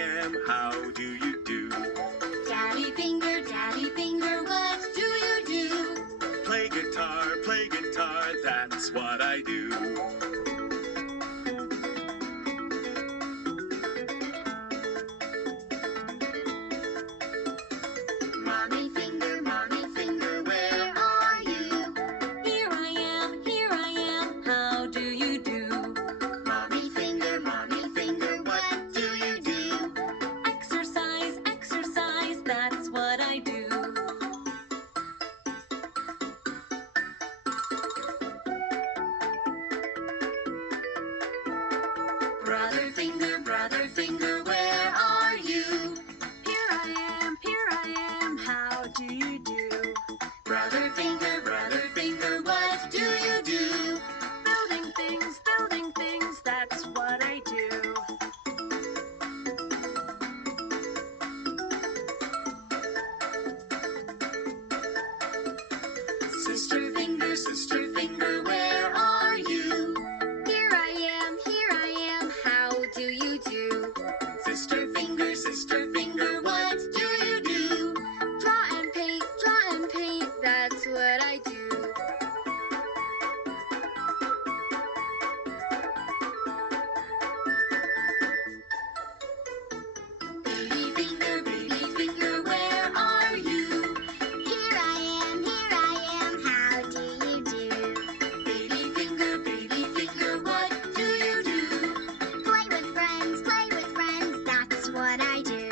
am, how do you do? Daddy finger, what do you do? Play guitar, that's what I do. Mommy finger, where are you? Here I am, how do you do? Mommy finger, what do you do? Exercise, that's what I do. Brother finger, where are you? Here I am, how do you do? Brother finger, what do you do? Building things, that's what I do. Sister finger, where are you? Here I am, how do you do? Sister finger, what do you do? Draw and paint, that's what I do. Baby finger, where are you? Here I am, how do you do? Baby finger, what do you do? Play with friends, that's what I do.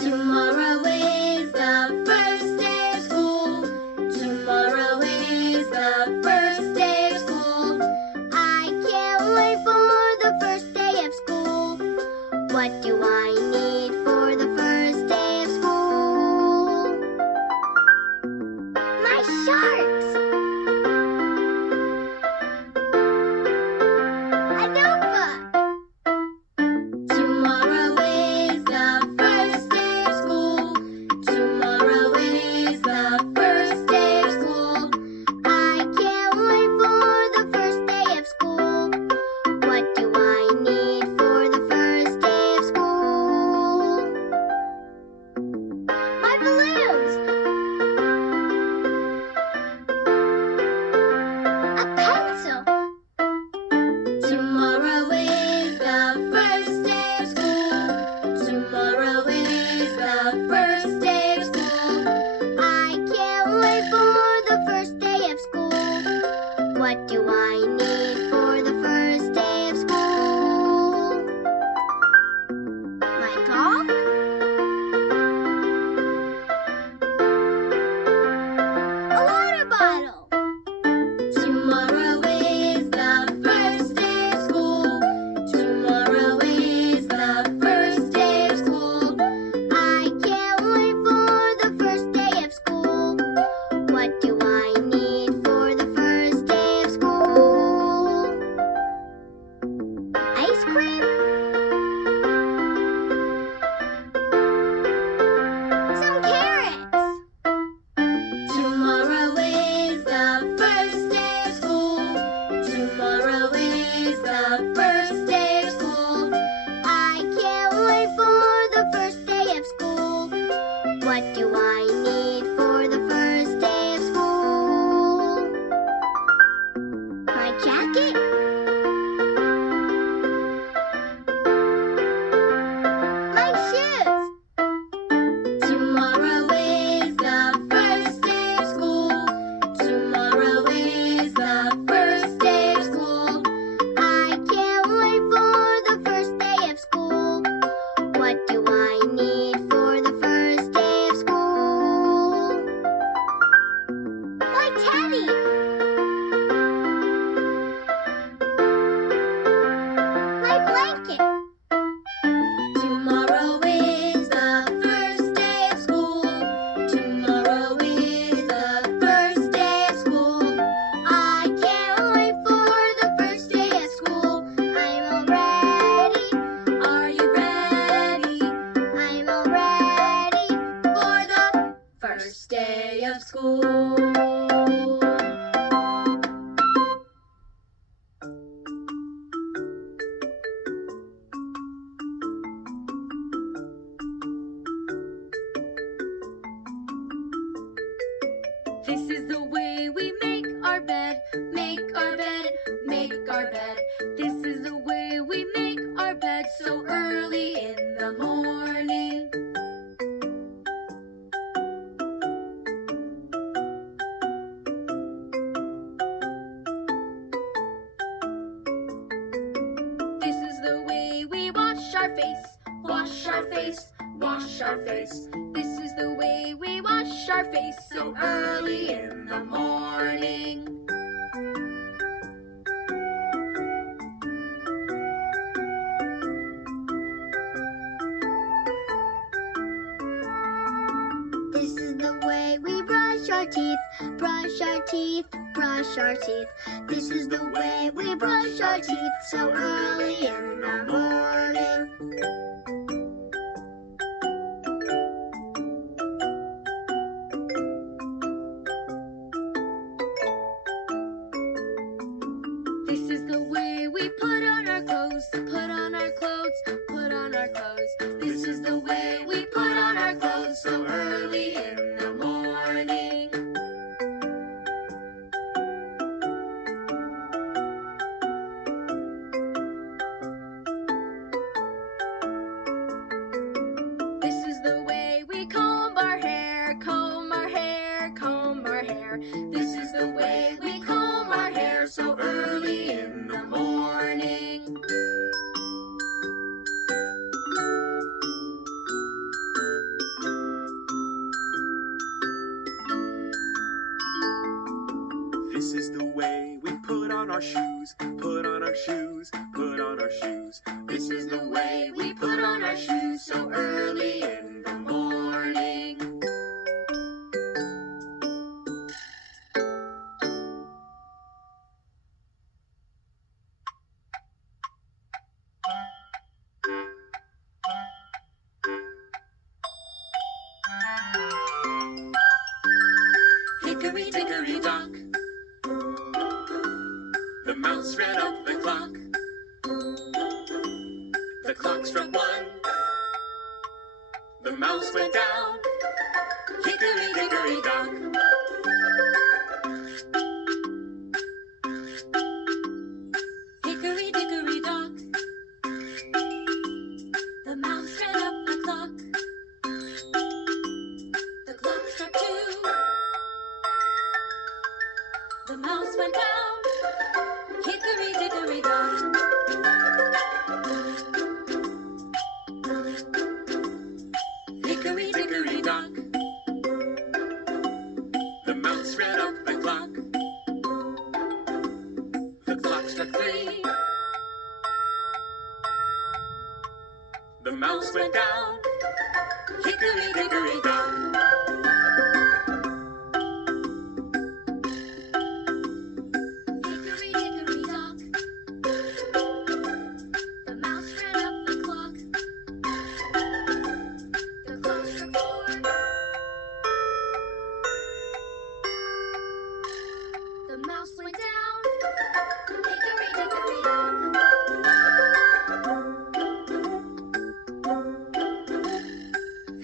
Tomorrow is the first day of school. Tomorrow is the first day of school. I can't wait for the first day of school. What do I need for the first day of school? My sharks! A notebook! Tomorrow is the first day of school. Tomorrow is the first day of school. I can't wait for the first day of school. What do I need for the first day of school? My balloons! A pencil! Tomorrow is the first day of school. Tomorrow is the first day of school. I can't wait for the first day of school. What do I need for the first day of school? My clock? A water bottle! Tomorrow is the first day of school. Tomorrow is the first day of school. I can't wait for the first day of school. What do I need for the first day of school? Ice cream? Some carrots! Tomorrow is the first day of school. Tomorrow is the first day of school. I can't wait for the first day of school. What do I need for the first day of school? My jacket? our face, wash our face, wash our face. This is the way we wash our face so early in the morning. This is the way we brush our teeth, brush our teeth, brush our teeth. This is the way we brush our teeth so early in the morning. This is the way we put on our clothes, put on our clothes, put on our clothes. This is the way we put on our clothes so early in the morning. This is the way we comb our hair, comb our hair, comb our hair. This is the way we comb our hair so early in the morning. This is the way we put on our shoes, put on our shoes, put on our shoes. This is the way we put on our shoes so early in the morning. Hickory dickory dock, The mouse ran up the clock. The clock struck one. The mouse went down. Hickory dickory dock. hickory dickory dock. The mouse ran up the clock. The clock struck two. The mouse went down. Hickory dickory dock. Hickory dickory dock. The mouse ran up the clock. The clock struck three. The mouse went down. Hickory dickory dock. Hickory dickory dock. The mouse ran up the clock. The clock struck four. The mouse went down. Hickory dickory dock.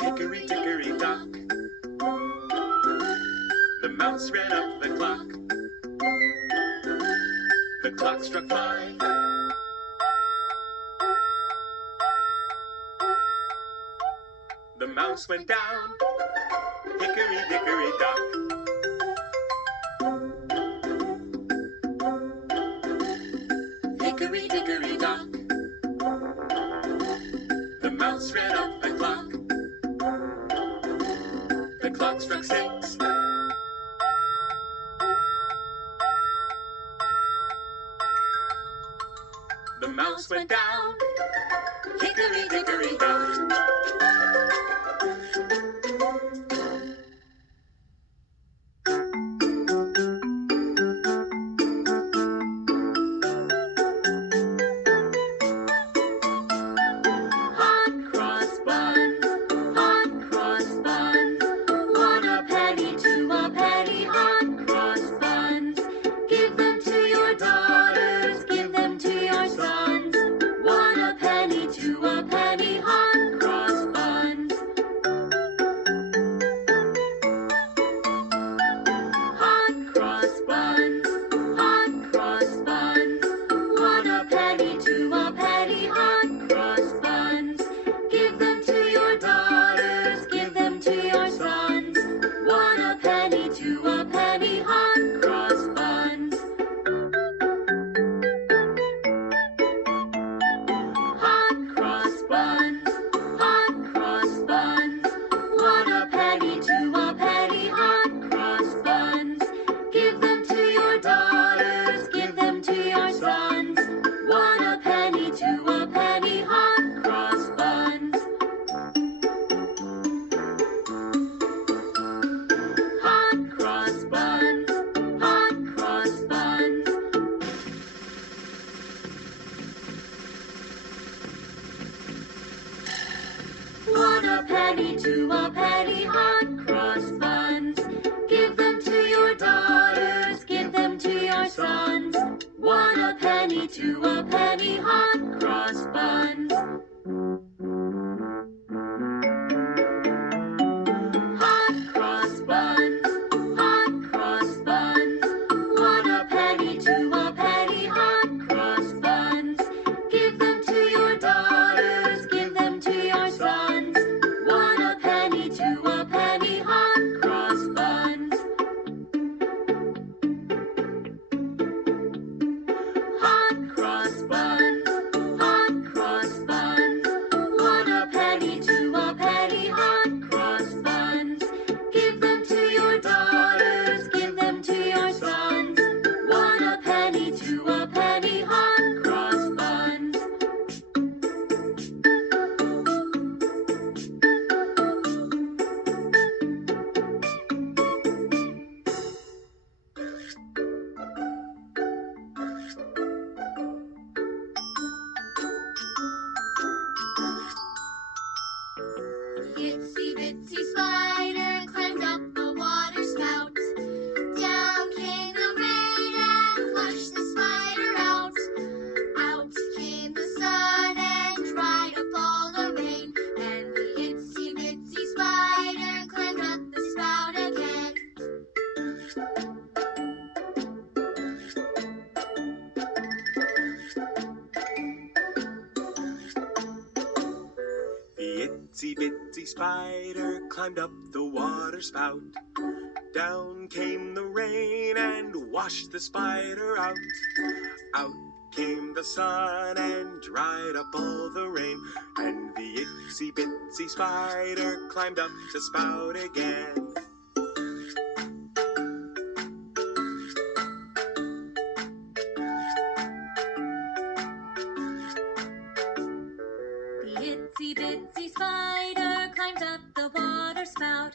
Hickory dickory dock. The mouse ran up the clock. The clock struck five. The mouse went down. Hickory dickory dock. Hickory dickory dock. The mouse ran up the clock. The clock struck six. The mouse went down. Hickory dickory dock. Hot cross buns, hot cross buns. 1 a penny, 2 a penny, hot cross buns. Give them to your daughters, give them to your sons. 1 a penny, 2 a penny, hot cross two a penny, hot cross buns. Hot cross buns, hot cross buns. One a penny, two a penny, hot cross buns. Give them to your daughters, give them to your sons. One a penny, two a penny, hot cross buns. Hot cross buns, hot cross buns. One a penny, two a penny, hot cross buns. Give them to your daughters, give them to your sons. One a penny, two a penny, hot cross buns. Hot cross buns, hot cross buns. One a penny, two a penny, hot cross buns. Give them to your daughters, give them to your sons. One a penny, two a penny, hot cross buns. Itsy bitsy spider climbed up the water spout. Down came the rain and flushed the spider out. Out came the sun and dried up all the rain. And the itsy bitsy spider climbed up the spout again. The itsy bitsy spider climbed up the water spout. Down came the rain and washed the spider out. Out came the sun and dried up all the rain. And the itsy bitsy spider climbed up the spout again. The itsy bitsy spider climbed up the water spout.